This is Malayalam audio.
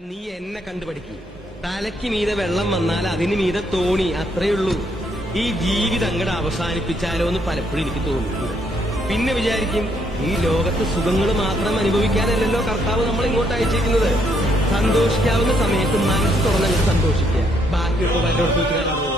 നീ എന്നെ കണ്ടുപഠിക്കും. തലയ്ക്ക് മീതെ വെള്ളം വന്നാൽ അതിന് മീതെ തോണി, അത്രയുള്ളൂ. ഈ ജീവിതം അങ്ങടെ അവസാനിപ്പിച്ചാലോ എന്ന് പലപ്പോഴും എനിക്ക് തോന്നിയിട്ടുണ്ട്. പിന്നെ വിചാരിക്കും, ഈ ലോകത്ത് സുഖങ്ങൾ മാത്രം അനുഭവിക്കാനല്ലല്ലോ കർത്താവ് നമ്മളെ ഇങ്ങോട്ട് അയച്ചിരിക്കുന്നത്. സന്തോഷിക്കാവുന്ന സമയത്ത് മനസ്സ് തുറന്നങ്ങ് സന്തോഷിക്കുക. ബാക്കിയുള്ള വല്ലയിടത്ത് കാണാമോ?